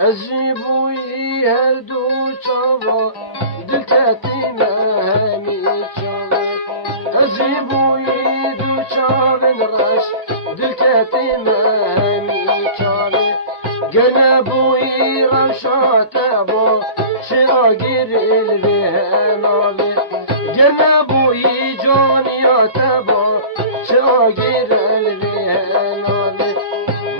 أجيبوي هردو شابا دلتاتي مامي شابا أجيبوي دو شابا نراش دلتاتي مامي شابا قلبوي رشات أبو شراقير البهنابي قلبوي جونيات أبو شراقير البهنابي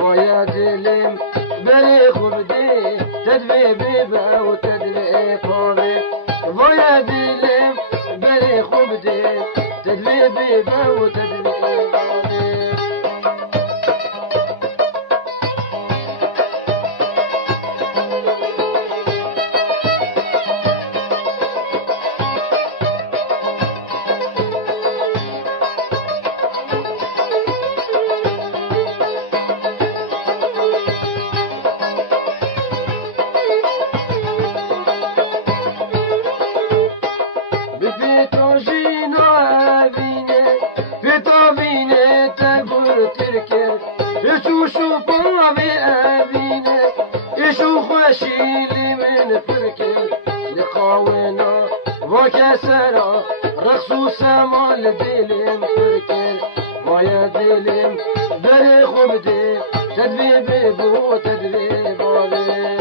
ويا دلم بري خبدي تدري بيبا وتدري فاضي ويا دلم بري خبدي تدري بيبا وتدري فاضي يشوشو بابي أبينا يشو خوشيلي من فركل لقاونا وكسرا رقصو سمال دلم فركل ويا دلم بري خبدي تدبي بيبو تدبي بابي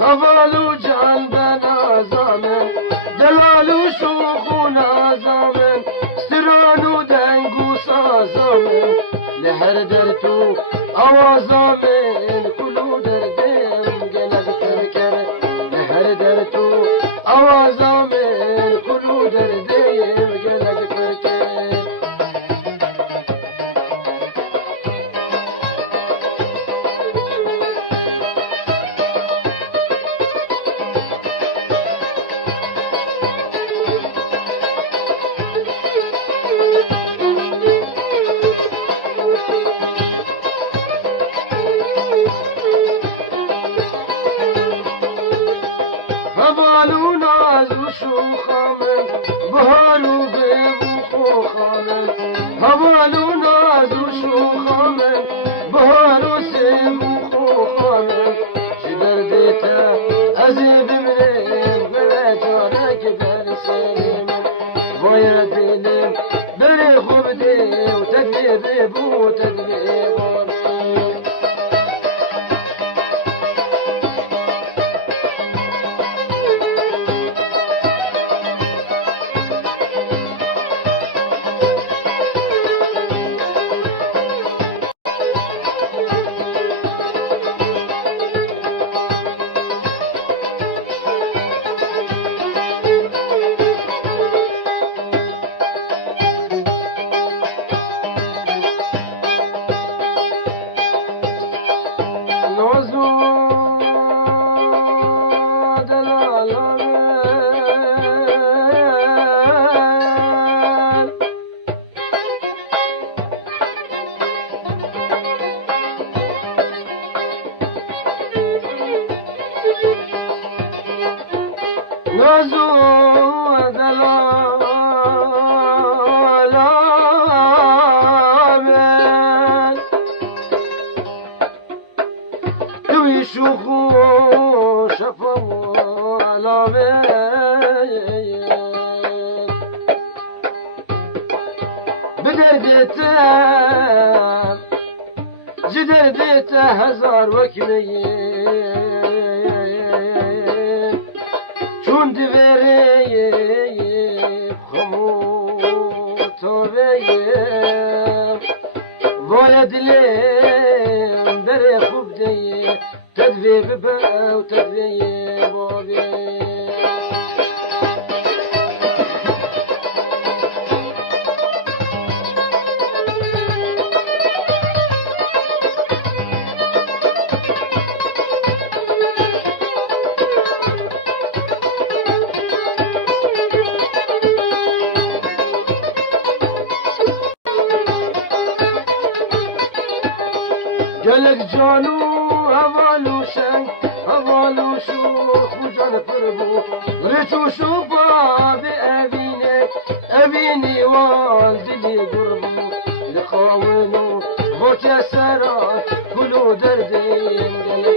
هوالو جنبنا زامن دلالو شوخونا زامن سترانو دنگو سازامن لهر درتو آوازامن کلو دردم گلد کرکر لهر درتو آوازامن کلو دردم گلد کرکر هوالو نازو شوخامن بهارو بيبو خوخامن هوالو نازو شوخامن بهارو سيبو خوخامن شدر ديتا أزيب منين بلا جارك برسلم ويا دلم بري خبدي وتدري بيبو تدري بابي نازو دلالامن توی شوخو شفا علامن بدر دیتم جدر دیتا هزار وکمیه چون دیوری خمو توبه وای دلم در خوب دیه تدوی ببا و تدوی بابی جانو هوالو شنگ هوالو شو خوجان پربو رچو شو باب اوینه اوینی وان دلی گربو لخاونو بوچه سرا کلو دردیم